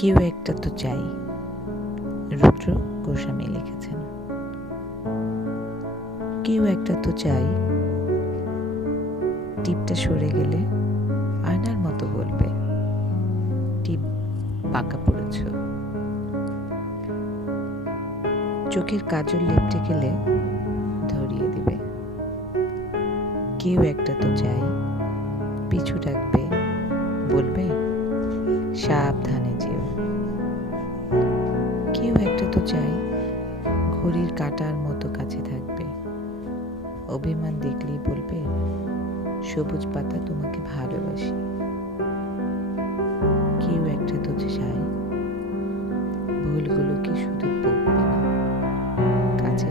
কেউ একটা তো চাই, রুদ্র গোস্বামী লিখেছেন। কেউ একটা তো চাই, টিপটা সরে গেলে আয়নার মতো বলবে, টিপ পাকা পড়েছ। চোখের কাজল লেপটে গেলে ধরিয়ে দিবে, কেউ একটা তো চাই। পিছু ডাকবে, বলবে, সাবধানে যেও। কেউ একটা তো চাই ঘড়ির কাটার মতো কাছে থাকবে। অভিমান দেখলেই বলবে, সবুজ পাতা তোমাকে ভালোবাসি। কেউ একটা তো চাই ভুলগুলোকে শুধু বকবে না? কাছে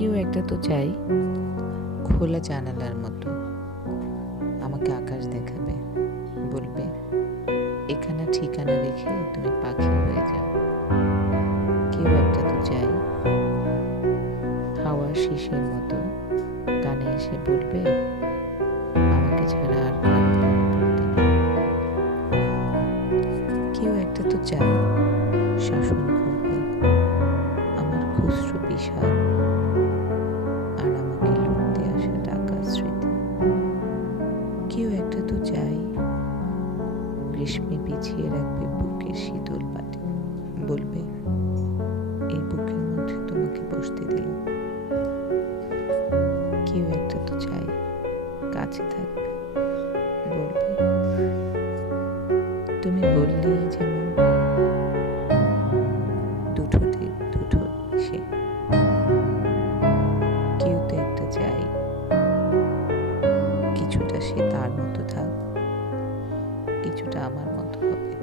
কেউ একটা তো চাই খোলা জানালার মতো। আমাকে আকাশ দেখাবে, বলবে, এখানে ঠিকানা রেখে তুমি পাখি হয়ে যাও। কেউ একটা তো চাই হাওয়ার শিশির মতো কানে এসে বলবে, আমাকে ছাড়া আর। কেউ একটা তো চাই শাসন করবে। আমার খুচরো বিষাদ গ্রীষ্মে পিছিয়ে রাখবে বুকের শীতল পাটি। বলবে, এই বুকের মধ্যে তোমাকে বসতে দিল কেউ একটা তো চাই কাছে থাকবে। বলবে, তুমি বললেই যেমন দুটো দিক দুটো সে। কেউ তো একটা চাই কিছুটা সে তার মতো থাক। কিছুটা আমার মতো হবে।